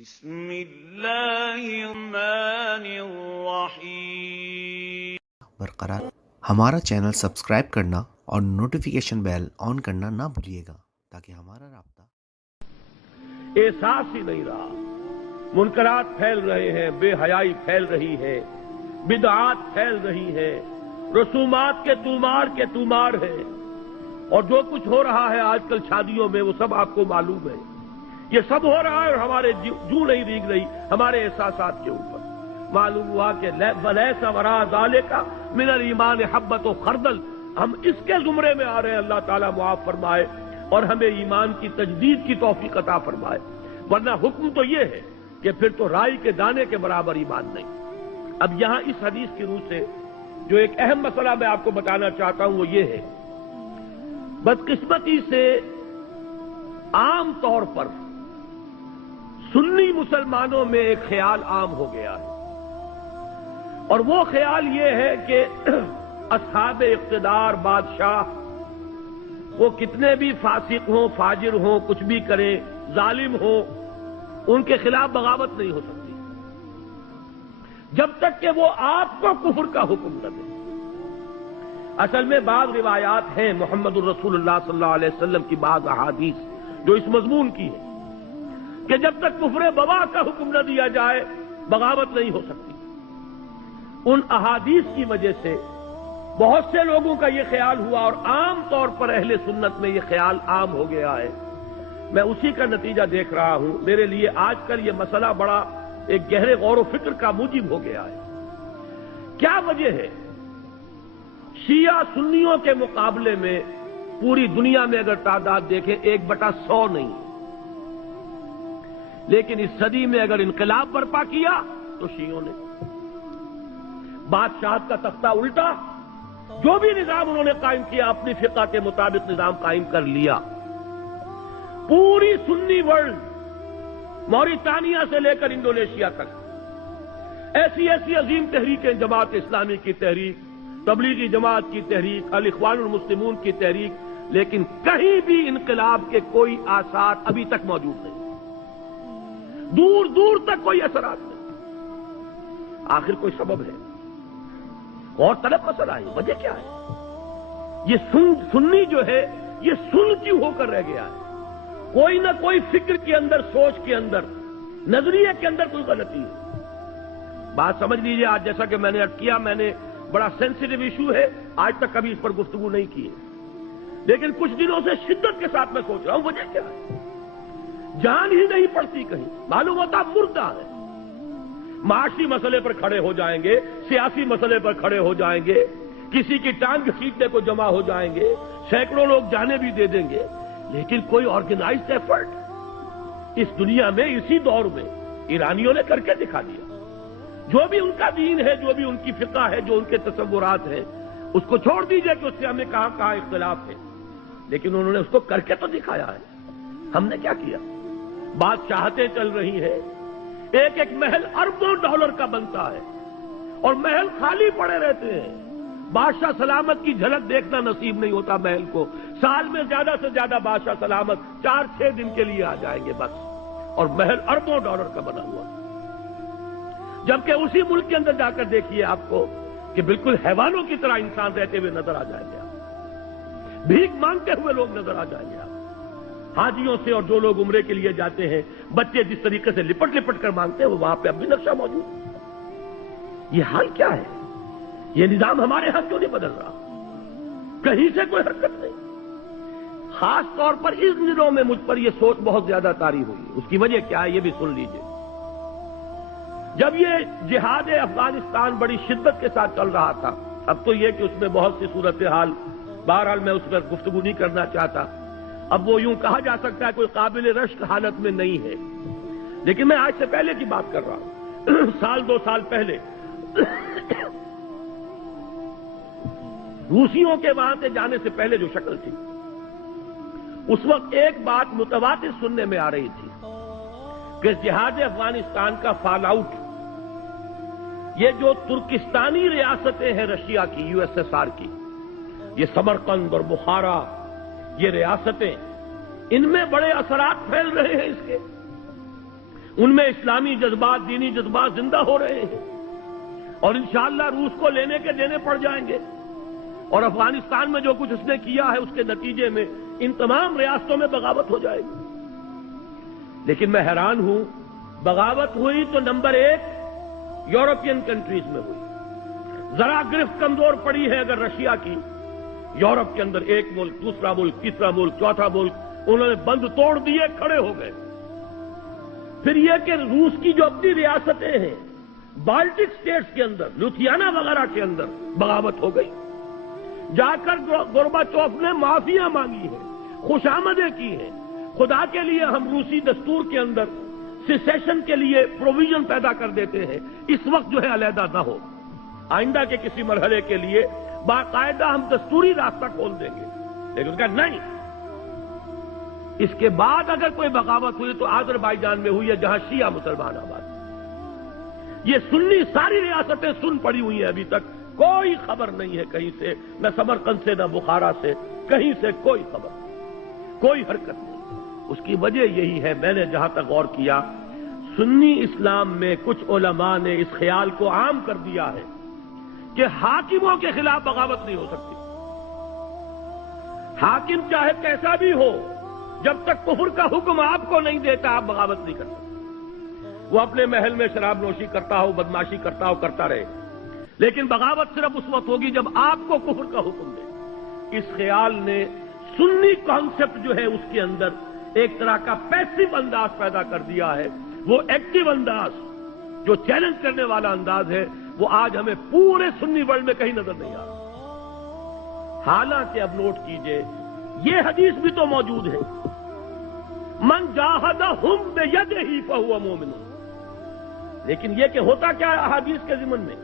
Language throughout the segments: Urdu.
بسم اللہ الرحمن الرحیم۔ برقرار ہمارا چینل سبسکرائب کرنا اور نوٹیفیکیشن بیل آن کرنا نہ بھولیے گا تاکہ ہمارا رابطہ احساس ہی نہیں رہا۔ منکرات پھیل رہے ہیں، بے حیائی پھیل رہی ہے، بدعات پھیل رہی ہے، رسومات کے تومار ہے، اور جو کچھ ہو رہا ہے آج کل شادیوں میں وہ سب آپ کو معلوم ہے۔ یہ سب ہو رہا ہے اور ہمارے جو نہیں ریگ رہی ہمارے احساسات کے اوپر۔ معلوم ہوا کہ وَلَيْسَ وَرَاءَ ذَلِكَ مِنَ الْإِيمَانِ حَبَّةُ خَرْدَلٍ، ہم اس کے زمرے میں آ رہے ہیں۔ اللہ تعالیٰ معاف فرمائے اور ہمیں ایمان کی تجدید کی توفیق عطا فرمائے، ورنہ حکم تو یہ ہے کہ پھر تو رائی کے دانے کے برابر ایمان نہیں۔ اب یہاں اس حدیث کی روح سے جو ایک اہم مسئلہ میں آپ کو بتانا چاہتا ہوں وہ یہ ہے، بدقسمتی سے عام طور پر سنی مسلمانوں میں ایک خیال عام ہو گیا ہے، اور وہ خیال یہ ہے کہ اصحاب اقتدار بادشاہ وہ کتنے بھی فاسق ہوں، فاجر ہوں، کچھ بھی کریں، ظالم ہوں، ان کے خلاف بغاوت نہیں ہو سکتی جب تک کہ وہ آپ کو کفر کا حکم نہ دیں۔ اصل میں بعض روایات ہیں محمد الرسول اللہ صلی اللہ علیہ وسلم کی بعض احادیث جو اس مضمون کی ہے کہ جب تک کفر بوا کا حکم نہ دیا جائے بغاوت نہیں ہو سکتی۔ ان احادیث کی وجہ سے بہت سے لوگوں کا یہ خیال ہوا، اور عام طور پر اہل سنت میں یہ خیال عام ہو گیا ہے۔ میں اسی کا نتیجہ دیکھ رہا ہوں۔ میرے لیے آج کل یہ مسئلہ بڑا ایک گہرے غور و فکر کا موجب ہو گیا ہے۔ کیا وجہ ہے؟ شیعہ سنیوں کے مقابلے میں پوری دنیا میں اگر تعداد دیکھیں 1/100 نہیں، لیکن اس صدی میں اگر انقلاب برپا کیا تو شیعوں نے بادشاہت کا تختہ الٹا، جو بھی نظام انہوں نے قائم کیا اپنی فقہ کے مطابق نظام قائم کر لیا۔ پوری سنی ورلڈ، موریتانیہ سے لے کر انڈونیشیا تک ایسی ایسی عظیم تحریکیں، جماعت اسلامی کی تحریک، تبلیغی جماعت کی تحریک، الاخوان المسلمون کی تحریک، لیکن کہیں بھی انقلاب کے کوئی آثار ابھی تک موجود نہیں، دور دور تک کوئی اثرات نہیں۔ آخر کوئی سبب ہے؟ اور طلب مسئلہ ہے، وجہ کیا ہے؟ یہ سنی جو ہے یہ سن کیوں ہو کر رہ گیا ہے؟ کوئی نہ کوئی فکر کے اندر، سوچ کے اندر، نظریے کے اندر کوئی غلطی ہے۔ بات سمجھ لیجئے، آج جیسا کہ میں نے عرض کیا، میں نے بڑا سینسیٹیو ایشو ہے، آج تک کبھی اس پر گفتگو نہیں کی ہے، لیکن کچھ دنوں سے شدت کے ساتھ میں سوچ رہا ہوں وجہ کیا ہے؟ جان ہی نہیں پڑتی، کہیں معلوم ہوتا مردہ ہے۔ معاشی مسئلے پر کھڑے ہو جائیں گے، سیاسی مسئلے پر کھڑے ہو جائیں گے، کسی کی ٹانگ کھینچنے کو جمع ہو جائیں گے، سینکڑوں لوگ جانے بھی دے دیں گے، لیکن کوئی آرگنائزڈ ایفرٹ اس دنیا میں اسی دور میں ایرانیوں نے کر کے دکھا دیا۔ جو بھی ان کا دین ہے، جو بھی ان کی فقہ ہے، جو ان کے تصورات ہیں، اس کو چھوڑ دیجئے کہ اس سے ہمیں کہاں کہاں اختلاف ہے، لیکن انہوں نے اس کو کر کے تو دکھایا ہے۔ ہم نے کیا کیا؟ بادشاہتیں چل رہی ہیں، ایک ایک محل اربوں ڈالر کا بنتا ہے، اور محل خالی پڑے رہتے ہیں۔ بادشاہ سلامت کی جھلک دیکھنا نصیب نہیں ہوتا محل کو۔ سال میں زیادہ سے زیادہ بادشاہ سلامت 4-6 دن کے لیے آ جائیں گے بس، اور محل اربوں ڈالر کا بنا ہوا۔ جبکہ اسی ملک کے اندر جا کر دیکھیے آپ کو کہ بالکل حیوانوں کی طرح انسان رہتے ہوئے نظر آ جائیں گے آپ، بھیک مانگتے ہوئے لوگ نظر آ جائیں گے آپ، حاجیوں سے، اور جو لوگ عمرے کے لیے جاتے ہیں بچے جس طریقے سے لپٹ لپٹ کر مانگتے ہیں، وہ وہاں پہ اب بھی نقشہ موجود ہے۔ یہ حال کیا ہے؟ یہ نظام ہمارے ہاں کیوں نہیں بدل رہا؟ کہیں سے کوئی حرکت نہیں۔ خاص طور پر اس دنوں میں مجھ پر یہ سوچ بہت زیادہ طاری ہوئی۔ اس کی وجہ کیا ہے یہ بھی سن لیجئے۔ جب یہ جہاد افغانستان بڑی شدت کے ساتھ چل رہا تھا، اب تو یہ کہ اس میں بہت سی صورتحال، بہرحال میں اس پر گفتگو نہیں کرنا چاہتا، اب وہ یوں کہا جا سکتا ہے کوئی قابل رشک حالت میں نہیں ہے، لیکن میں آج سے پہلے کی بات کر رہا ہوں۔ 1-2 سال پہلے روسیوں کے وہاں سے جانے سے پہلے جو شکل تھی، اس وقت ایک بات متواتر سننے میں آ رہی تھی کہ جہاد افغانستان کا فال آؤٹ، یہ جو ترکستانی ریاستیں ہیں رشیا کی، USSR کی، یہ سمرقند اور بخارا، یہ ریاستیں، ان میں بڑے اثرات پھیل رہے ہیں اس کے۔ ان میں اسلامی جذبات، دینی جذبات زندہ ہو رہے ہیں، اور انشاءاللہ روس کو لینے کے دینے پڑ جائیں گے، اور افغانستان میں جو کچھ اس نے کیا ہے اس کے نتیجے میں ان تمام ریاستوں میں بغاوت ہو جائے گی۔ لیکن میں حیران ہوں، بغاوت ہوئی تو نمبر 1 یورپین کنٹریز میں ہوئی، ذرا گرفت کمزور پڑی ہے اگر رشیا کی، یورپ کے اندر ایک ملک، دوسرا ملک، تیسرا ملک، چوتھا ملک، انہوں نے بند توڑ دیے، کھڑے ہو گئے۔ پھر یہ کہ روس کی جو اپنی ریاستیں ہیں، بالٹک سٹیٹس کے اندر، لوتھیانا وغیرہ کے اندر بغاوت ہو گئی، جا کر گورباچوف نے معافیاں مانگی ہیں، خوشامدیں کی ہیں، خدا کے لیے ہم روسی دستور کے اندر سیسیشن کے لیے پروویژن پیدا کر دیتے ہیں، اس وقت جو ہے علیحدہ نہ ہو، آئندہ کے کسی مرحلے کے لیے باقاعدہ ہم دستوری راستہ کھول دیں گے۔ لیکن کہا نہیں، اس کے بعد اگر کوئی بغاوت ہوئی تو آذربائیجان میں ہوئی ہے، جہاں شیعہ مسلمان آباد، یہ سنی ساری ریاستیں سن پڑی ہوئی ہیں، ابھی تک کوئی خبر نہیں ہے کہیں سے، نہ سمرقند سے، نہ بخارا سے، کہیں سے کوئی خبر نہیں، کوئی حرکت نہیں۔ اس کی وجہ یہی ہے، میں نے جہاں تک غور کیا، سنی اسلام میں کچھ علماء نے اس خیال کو عام کر دیا ہے کہ حاکموں کے خلاف بغاوت نہیں ہو سکتی، حاکم چاہے کیسا بھی ہو، جب تک کفر کا حکم آپ کو نہیں دیتا آپ بغاوت نہیں کر سکتے، وہ اپنے محل میں شراب نوشی کرتا ہو، بدماشی کرتا ہو، کرتا رہے، لیکن بغاوت صرف اس وقت ہوگی جب آپ کو کفر کا حکم دے۔ اس خیال نے سنی کانسیپٹ جو ہے اس کے اندر ایک طرح کا پیسو انداز پیدا کر دیا ہے، وہ ایکٹیو انداز جو چیلنج کرنے والا انداز ہے وہ آج ہمیں پورے سنی ورلڈ میں کہیں نظر نہیں آ رہا۔ حالانکہ اب نوٹ کیجئے، یہ حدیث بھی تو موجود ہے، من جاہدہم بیدہ فہو مومن، لیکن یہ کہ ہوتا کیا ہے احادیث کے ضمن میں،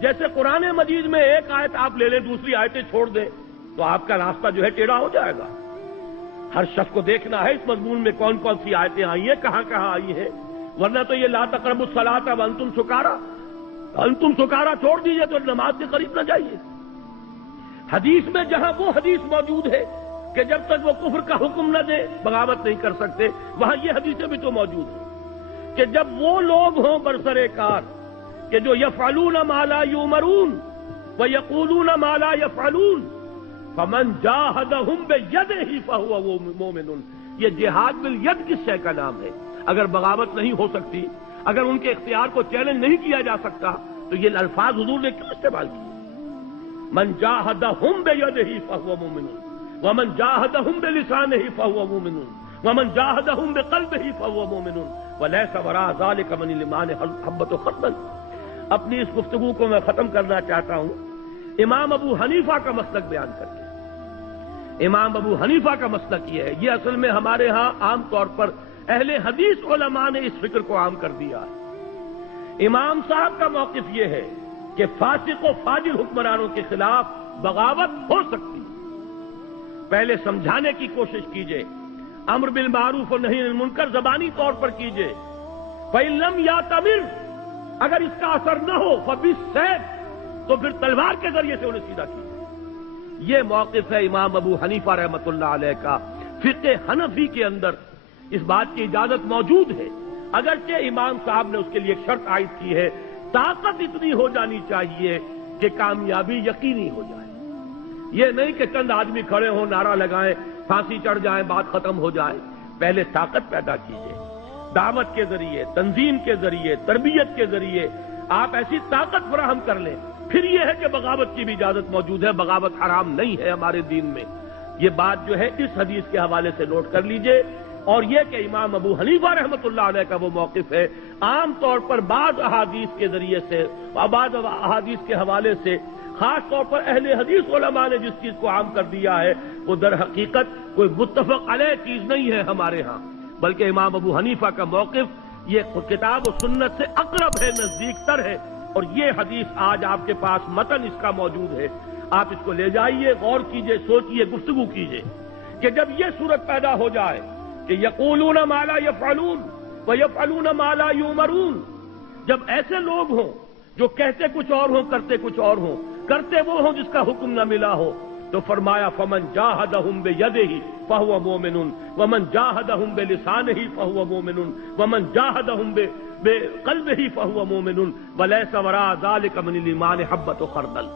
جیسے قرآن مجید میں ایک آیت آپ لے لیں، دوسری آیتیں چھوڑ دیں تو آپ کا راستہ جو ہے ٹیڑھا ہو جائے گا۔ ہر شخص کو دیکھنا ہے اس مضمون میں کون کون سی آیتیں آئی ہیں، کہاں کہاں آئی ہیں، ورنہ تو یہ لا تقربوا الصلاۃ وانتم سکارا، انتم سکارا چھوڑ دیجئے تو نماز کے قریب نہ جائیے۔ حدیث میں جہاں وہ حدیث موجود ہے کہ جب تک وہ کفر کا حکم نہ دے بغاوت نہیں کر سکتے، وہاں یہ حدیثیں بھی تو موجود ہیں کہ جب وہ لوگ ہوں برسر کار کہ جو یفعلون ما لا یؤمرون ویقولون ما لا یفعلون فمن جاہدہم بیدہ فہو مومن، یہ جہاد بالید کس شے کا نام ہے؟ اگر بغاوت نہیں ہو سکتی، اگر ان کے اختیار کو چیلنج نہیں کیا جا سکتا تو یہ الفاظ حضور نے کیوں استعمال کیے؟ من جاہدہم بیدہ فہو مومن، ومن جاہدہم بلسانہ فہو مومن، ومن جاہدہم بقلبہ فہو مومن، ولیس وراء ذلک من الایمان حبۃ خردل۔ اپنی اس گفتگو کو میں ختم کرنا چاہتا ہوں امام ابو حنیفہ کا مسلک بیان کر کے۔ امام ابو حنیفہ کا مسلک یہ ہے، یہ اصل میں ہمارے ہاں عام طور پر اہل حدیث علماء نے اس فکر کو عام کر دیا ہے۔ امام صاحب کا موقف یہ ہے کہ فاسق و فاجر حکمرانوں کے خلاف بغاوت ہو سکتی، پہلے سمجھانے کی کوشش کیجئے، امر بالمعروف و نہی عن المنکر زبانی طور پر کیجئے، فإن لم یأتمر، اگر اس کا اثر نہ ہو فبالسیف، تو پھر تلوار کے ذریعے سے انہیں سیدھا کیجئے۔ یہ موقف ہے امام ابو حنیفہ رحمۃ اللہ علیہ کا۔ فقہ حنفی کے اندر اس بات کی اجازت موجود ہے، اگرچہ امام صاحب نے اس کے لیے ایک شرط عائد کی ہے، طاقت اتنی ہو جانی چاہیے کہ کامیابی یقینی ہو جائے، یہ نہیں کہ چند آدمی کھڑے ہوں، نعرہ لگائیں، پھانسی چڑھ جائیں، بات ختم ہو جائے۔ پہلے طاقت پیدا کیجیے، دعوت کے ذریعے، تنظیم کے ذریعے، تربیت کے ذریعے آپ ایسی طاقت فراہم کر لیں، پھر یہ ہے کہ بغاوت کی بھی اجازت موجود ہے، بغاوت حرام نہیں ہے ہمارے دین میں۔ یہ بات جو ہے اس حدیث کے حوالے سے نوٹ کر لیجئے، اور یہ کہ امام ابو حنیفہ رحمۃ اللہ علیہ کا وہ موقف ہے، عام طور پر بعض احادیث کے ذریعے سے، بعض احادیث کے حوالے سے، خاص طور پر اہل حدیث علماء نے جس چیز کو عام کر دیا ہے وہ در حقیقت کوئی متفق علیہ چیز نہیں ہے ہمارے ہاں، بلکہ امام ابو حنیفہ کا موقف یہ کتاب و سنت سے اقرب ہے، نزدیک تر ہے، اور یہ حدیث آج آپ کے پاس متن اس کا موجود ہے، آپ اس کو لے جائیے، غور کیجئے، سوچئے، گفتگو کیجئے کہ جب یہ صورت پیدا ہو جائے کہ یقولون ما لا یفعلون ویفعلون ما لا یؤمرون، جب ایسے لوگ ہوں جو کہتے کچھ اور ہوں، کرتے کچھ اور ہوں، کرتے وہ ہوں جس کا حکم نہ ملا ہو، تو فرمایا فمن جاہدہم بیدہ فہو مومن ومن جاہدہم بلسانہ فہو مومن ومن جاہدہم بقلبہ فہو مومن ولیس وراء ذلک من الایمان حبۃ خردل.